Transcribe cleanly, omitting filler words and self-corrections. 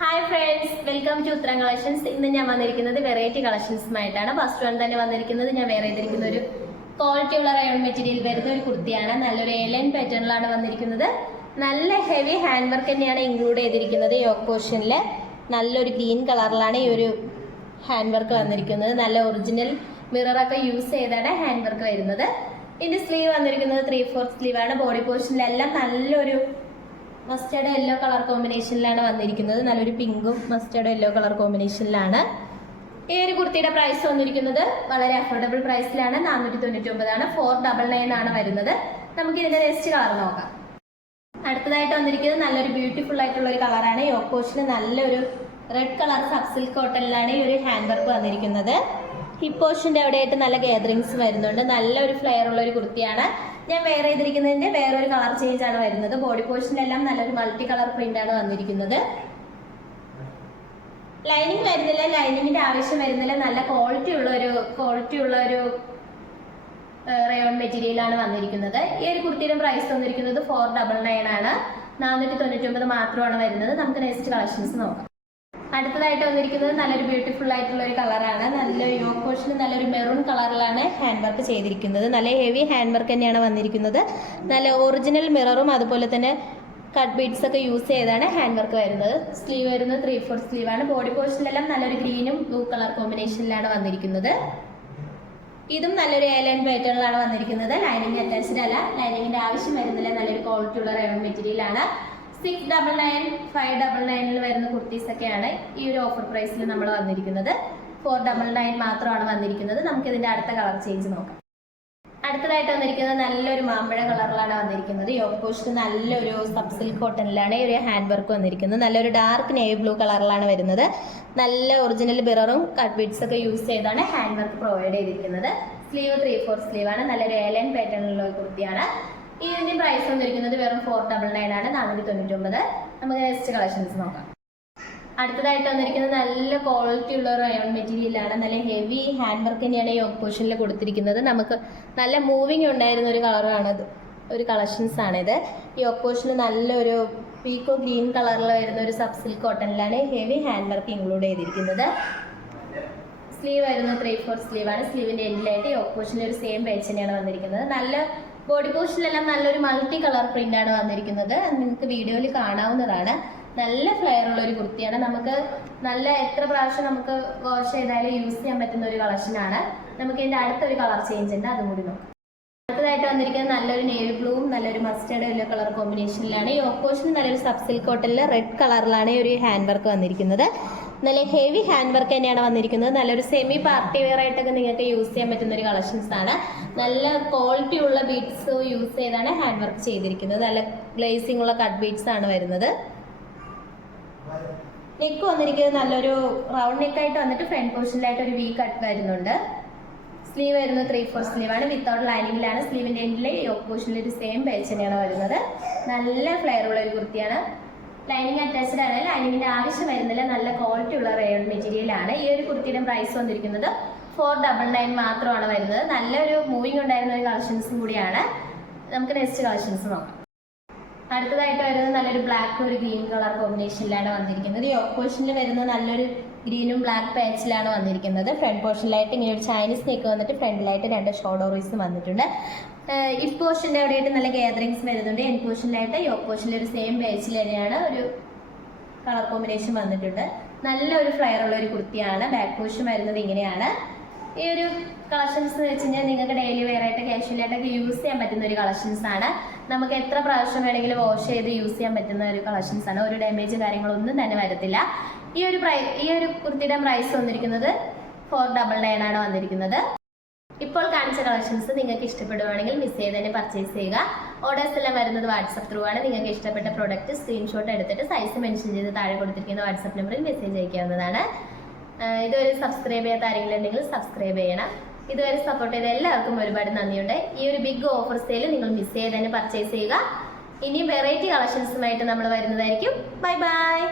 Hi friends, welcome to ഉത്തരം collections. ഇന്ന് ഞാൻ വന്നിരിക്കുന്നത് വെറൈറ്റി കളക്ഷൻസുമായിട്ടാണ്. ഫസ്റ്റ് വൺ തന്നെ വന്നിരിക്കുന്നത് ഞാൻ വേറെ ചെയ്തിരിക്കുന്ന ഒരു ക്വാളിറ്റി ഉള്ള റയോൺ മെറ്റീരിയൽ വരുന്ന ഒരു കുർത്തിയാണ്. നല്ലൊരു എലൈൻ പാറ്റേണിലാണ് വന്നിരിക്കുന്നത്. നല്ല ഹെവി ഹാൻഡ് വർക്ക് തന്നെയാണ് ഇൻക്ലൂഡ് ചെയ്തിരിക്കുന്നത്. യോക്ക് പോർഷനിൽ നല്ലൊരു ഗ്രീൻ കളറിലാണ് ഈ ഒരു ഹാൻഡ് വർക്ക് വന്നിരിക്കുന്നത്. നല്ല ഒറിജിനൽ മിററൊക്കെ യൂസ് ചെയ്താണ് ഹാൻഡ് വർക്ക് വരുന്നത്. ഇതിന്റെ സ്ലീവ് വന്നിരിക്കുന്നത് 3/4 സ്ലീവാണ്. ബോഡി പോർഷനിലെല്ലാം നല്ലൊരു മസ്റ്റേർഡ് യെല്ലോ കളർ കോമ്പിനേഷനിലാണ് വന്നിരിക്കുന്നത്. നല്ലൊരു പിങ്കും മസ്റ്റേർഡ് യെല്ലോ കളർ കോമ്പിനേഷനിലാണ്. ഈ ഒരു കുർത്തിയുടെ പ്രൈസ് വന്നിരിക്കുന്നത് വളരെ അഫോർഡബിൾ പ്രൈസിലാണ്. 499 499 ആണ് വരുന്നത്. നമുക്ക് ഇതിന്റെ നെക്സ്റ്റ് കളർ നോക്കാം. അടുത്തതായിട്ട് വന്നിരിക്കുന്നത് നല്ലൊരു ബ്യൂട്ടിഫുൾ ആയിട്ടുള്ള ഒരു കളറാണ്. യോക്ക് പോർഷന് നല്ലൊരു റെഡ് കളർ സബ് സിൽക്ക് കോട്ടണിലാണ് ഈ ഒരു ഹാൻഡ് വർക്ക് വന്നിരിക്കുന്നത്. ഹിപ്പ് പോർഷന്റെ അവിടെയായിട്ട് നല്ല ഗാദറിങ്സ് വരുന്നുണ്ട്. നല്ലൊരു ഫ്ലെയർ ഉള്ള ഒരു കുർത്തിയാണ്. ഞാൻ വേറെ ചെയ്തിരിക്കുന്നതിന്റെ വേറൊരു കളർ ചേഞ്ച് ആണ് വരുന്നത്. ബോഡി പോർഷനിലെല്ലാം നല്ലൊരു മൾട്ടി കളർ പ്രിന്റ് ആണ് വന്നിരിക്കുന്നത്. ലൈനിങ് വരുന്നില്ല, ലൈനിങ്ങിന്റെ ആവശ്യം വരുന്നില്ല. നല്ല ക്വാളിറ്റി ഉള്ള ഒരു റയോൺ മെറ്റീരിയൽ ആണ് വന്നിരിക്കുന്നത്. ഈ ഒരു കുർത്തിയുടെ പ്രൈസ് വന്നിരിക്കുന്നത് 499 ആണ്. 499 മാത്രമാണ് വരുന്നത്. നമുക്ക് നെക്സ്റ്റ് കളക്ഷൻസ് നോക്കാം. അടുത്തതായിട്ട് വന്നിരിക്കുന്നത് നല്ലൊരു ബ്യൂട്ടിഫുൾ ആയിട്ടുള്ള ഒരു കളറാണ്. നല്ലൊരു യോക്ക് പോർഷന് നല്ലൊരു മെറൂൺ കളറിലാണ് ഹാൻഡ് വർക്ക് ചെയ്തിരിക്കുന്നത്. നല്ല ഹെവി ഹാൻഡ് വർക്ക് തന്നെയാണ് വന്നിരിക്കുന്നത്. നല്ല ഒറിജിനൽ മിററും അതുപോലെ തന്നെ കട്ട് ബീഡ്സ് ഒക്കെ യൂസ് ചെയ്താണ് ഹാൻഡ് വർക്ക് വരുന്നത്. സ്ലീവ് വരുന്നത് 3/4 സ്ലീവാണ്. ബോഡി പോർഷനിലെല്ലാം നല്ലൊരു ഗ്രീനും ബ്ലൂ കളർ കോമ്പിനേഷനിലാണ് വന്നിരിക്കുന്നത്. ഇതും നല്ലൊരു എലൈൻ പാറ്റേണിലാണ് വന്നിരിക്കുന്നത്. ലൈനിങ് അറ്റാച്ച്ഡ് അല്ല, ലൈനിങ്ങിന്റെ ആവശ്യം വരുന്നില്ല. നല്ലൊരു ക്വാളിറ്റി ഉള്ള റയോൺ മെറ്റീരിയൽ ആണ്. 699 599 വരുന്ന കുർത്തീസ് ഒക്കെയാണ് ഈ ഒരു ഓഫർ പ്രൈസിൽ നമ്മൾ വന്നിരിക്കുന്നത്. 499 മാത്രമാണ് വന്നിരിക്കുന്നത്. നമുക്ക് ഇതിന്റെ അടുത്ത കളർ ചേഞ്ച് നോക്കാം. അടുത്തതായിട്ട് വന്നിരിക്കുന്നത് നല്ലൊരു മാമ്പഴ കളറിലാണ് വന്നിരിക്കുന്നത്. യോക്ക് പോർഷന് നല്ലൊരു സബ് സിൽക്ക് കോട്ടണിലാണ് ഈ ഒരു ഹാൻഡ് വർക്ക് വന്നിരിക്കുന്നത്. നല്ലൊരു ഡാർക്ക് നേവി ബ്ലൂ കളറിലാണ് വരുന്നത്. നല്ല ഒറിജിനൽ മിററും കട്ട് ബീഡ്സ് ഒക്കെ യൂസ് ചെയ്താണ് ഹാൻഡ് വർക്ക് പ്രൊവൈഡ് ചെയ്തിരിക്കുന്നത്. സ്ലീവ് 3/4 സ്ലീവാണ്. നല്ലൊരു എലൈൻ പാറ്റേണിലുള്ള ഒരു കുർത്തിയാണ്. ഇതിന്റെ പ്രൈസ് വന്നിരിക്കുന്നത് വെറും 499 ആണ്. 499. നമുക്ക് നെക്സ്റ്റ് കളക്ഷൻസ് നോക്കാം. അടുത്തതായിട്ട് വന്നിരിക്കുന്നത് നല്ല ക്വാളിറ്റി ഉള്ള റയോൺ മെറ്റീരിയലാണ്. നല്ല ഹെവി ഹാൻഡ് വർക്ക് തന്നെയാണ് യോക്ക് പോർഷനിൽ കൊടുത്തിരിക്കുന്നത്. നമുക്ക് നല്ല മൂവിങ് ഉണ്ടായിരുന്ന ഒരു കളറാണത്, ഒരു കളക്ഷൻസ് ആണിത്. യോക്ക് പോർഷനിൽ നല്ലൊരു പീക്കോ ഗ്രീൻ കളറിൽ വരുന്ന ഒരു സബ് സിൽക്ക് കോട്ടണിലാണ് ഹെവി ഹാൻഡ് വർക്ക് ഇൻക്ലൂഡ് ചെയ്തിരിക്കുന്നത്. സ്ലീവ് വരുന്നത് 3/4 സ്ലീവാണ്. സ്ലീവിന്റെ എൻഡിലായിട്ട് യോക്ക് പോർഷനിൽ ഒരു സെയിം പേജ് തന്നെയാണ് വന്നിരിക്കുന്നത്. നല്ല ബോഡി പോർഷനിലെല്ലാം നല്ലൊരു മൾട്ടി കളർ പ്രിന്റ് ആണ് വന്നിരിക്കുന്നത്. നിങ്ങൾക്ക് വീഡിയോയിൽ കാണാവുന്നതാണ്. നല്ല ഫ്ലെയർ ഉള്ള ഒരു കുർത്തിയാണ്. നമുക്ക് നല്ല എത്ര പ്രാവശ്യം നമുക്ക് വാഷ് ചെയ്താലും യൂസ് ചെയ്യാൻ പറ്റുന്ന ഒരു കളക്ഷനാണ്. നമുക്ക് ഇതിന്റെ അടുത്തൊരു കളർ ചേഞ്ച് ഉണ്ട്, അതും കൂടി നോക്കാം. അടുത്തതായിട്ട് വന്നിരിക്കുന്നത് നല്ലൊരു നേവി ബ്ലൂവും നല്ലൊരു മസ്റ്റേർഡ് യെല്ലോ കളർ കോമ്പിനേഷനിലാണ്. ഈ ഓപ്പോസിറ്റ് നല്ലൊരു സബ് സിൽക്ക് കോട്ടണിൽ റെഡ് കളറിലാണ് ഈ ഒരു ഹാൻഡ് വർക്ക് വന്നിരിക്കുന്നത്. നല്ല ഹെവി ഹാൻഡ് വർക്ക് തന്നെയാണ് വന്നിരിക്കുന്നത്. നല്ലൊരു സെമി പാർട്ടി വെയർ ആയിട്ടൊക്കെ നിങ്ങൾക്ക് യൂസ് ചെയ്യാൻ പറ്റുന്ന ഒരു കളക്ഷൻസ് ആണ്. നല്ല ക്വാളിറ്റി ഉള്ള ബീഡ്സ് യൂസ് ചെയ്താണ് ഹാൻഡ് വർക്ക് ചെയ്തിരിക്കുന്നത്. നല്ല ഗ്ലേസിംഗ് ഉള്ള കട്ട് ബീഡ്സ് ആണ് വരുന്നത്. നെക്ക് വന്നിരിക്കുന്നത് നല്ലൊരു റൗണ്ട് നെക്ക് ആയിട്ട് വന്നിട്ട് ഫ്രണ്ട് പോർഷനിലായിട്ട് ഒരു വി കട്ട് വരുന്നുണ്ട്. സ്ലീവ് വരുന്നത് 3/4 സ്ലീവാണ്. വിത്തൗട്ട് ലൈനിങ്ങിലാണ്. സ്ലീവിന്റെ എൻഡിൽ യോക്ക് പോർഷനിൽ ഒരു സെയിം പേജ് തന്നെയാണ് വരുന്നത്. നല്ല ഫ്ലെയർ ഉള്ള ഒരു കുർത്തിയാണ്. ലൈനിങ് അറ്റാച്ച്ഡ് ആണ്. ലൈനിങ്ങിന്റെ ആവശ്യം വരുന്നില്ല. നല്ല ക്വാളിറ്റി ഉള്ള റയോൺ മെറ്റീരിയൽ ആണ്. ഈ ഒരു കുർത്തിയുടെ പ്രൈസ് വന്നിരിക്കുന്നത് 499 മാത്രമാണ് വരുന്നത്. നല്ലൊരു മൂവിങ് ഉണ്ടായിരുന്ന ഒരു കളക്ഷൻസും കൂടിയാണ്. നമുക്ക് നെക്സ്റ്റ് കളക്ഷൻസ് നോക്കാം. അടുത്തതായിട്ട് വരുന്നത് നല്ലൊരു ബ്ലാക്ക് ഒരു ഗ്രീൻ കളർ കോമ്പിനേഷനിലാണ് വന്നിരിക്കുന്നത്. യോക്ക് പോർഷനിൽ വരുന്നത് നല്ലൊരു ഗ്രീനും ബ്ലാക്ക് പാച്ചിലാണ് വന്നിരിക്കുന്നത്. ഫ്രണ്ട് പോർഷനിലായിട്ട് ഇങ്ങനെ ഒരു ചൈനീസ് നെക്ക് വന്നിട്ട് ഫ്രണ്ടിലായിട്ട് 2 ഷോൾഡറീസ് വന്നിട്ടുണ്ട്. ഹിപ്പ് പോർഷന്റെ അവിടെയായിട്ട് നല്ല ഗാദറിങ്സ് വരുന്നുണ്ട്. എൻ പോർഷനിലായിട്ട് യോക്ക് പോർഷനിൽ ഒരു സെയിം പാച്ചിൽ തന്നെയാണ് ഒരു കളർ കോമ്പിനേഷൻ വന്നിട്ടുണ്ട്. നല്ലൊരു ഫ്ലെയർ ഉള്ള ഒരു കുർത്തിയാണ്. ബാക്ക് പോർഷൻ വരുന്നത് ഇങ്ങനെയാണ്. ഈ ഒരു കളക്ഷൻസ് വെച്ച് കഴിഞ്ഞാൽ നിങ്ങൾക്ക് ഡെയിലി വെയർ ആയിട്ട് കാഷ്വലായിട്ടൊക്കെ യൂസ് ചെയ്യാൻ പറ്റുന്ന ഒരു കളക്ഷൻസ് ആണ്. നമുക്ക് എത്ര പ്രാവശ്യം വേണമെങ്കിലും വാഷ് ചെയ്ത് യൂസ് ചെയ്യാൻ പറ്റുന്ന ഒരു കളക്ഷൻസ് ആണ്. ഒരു ഡാമേജ് കാര്യങ്ങളൊന്നും തന്നെ വരത്തില്ല. ഈ ഒരു കുർത്തിയുടെ പ്രൈസ് വന്നിരിക്കുന്നത് 499 ആണ് വന്നിരിക്കുന്നത്. ഇപ്പോൾ കാണിച്ച കളക്ഷൻസ് നിങ്ങൾക്ക് ഇഷ്ടപ്പെടുവാണെങ്കിൽ മിസ് ചെയ്ത് തന്നെ പർച്ചേസ് ചെയ്യുക. ഓർഡേഴ്സ് എല്ലാം വരുന്നത് വാട്സപ്പ് ത്രൂ ആണ്. നിങ്ങൾക്ക് ഇഷ്ടപ്പെട്ട പ്രോഡക്റ്റ് സ്ക്രീൻഷോട്ട് എടുത്തിട്ട് സൈസ് മെൻഷൻ ചെയ്ത് താഴെ കൊടുത്തിരിക്കുന്ന വാട്സപ്പ് നമ്പറിൽ മെസ്സേജ് അയക്കാവുന്നതാണ്. ഇതുവരെ സബ്സ്ക്രൈബ് ചെയ്യാത്ത ആരെങ്കിലും ഉണ്ടെങ്കിൽ സബ്സ്ക്രൈബ് ചെയ്യണം. ഇതുവരെ സപ്പോർട്ട് ചെയ്ത എല്ലാവർക്കും ഒരുപാട് നന്ദിയുണ്ട്. ഈ ഒരു ബിഗ് ഓഫർ സെയിൽ നിങ്ങൾ മിസ് ചെയ്ത് തന്നെ പർച്ചേസ് ചെയ്യുക. ഇനി വെറൈറ്റി കളക്ഷൻസുമായിട്ട് നമ്മൾ വരുന്നതായിരിക്കും. Bye bye.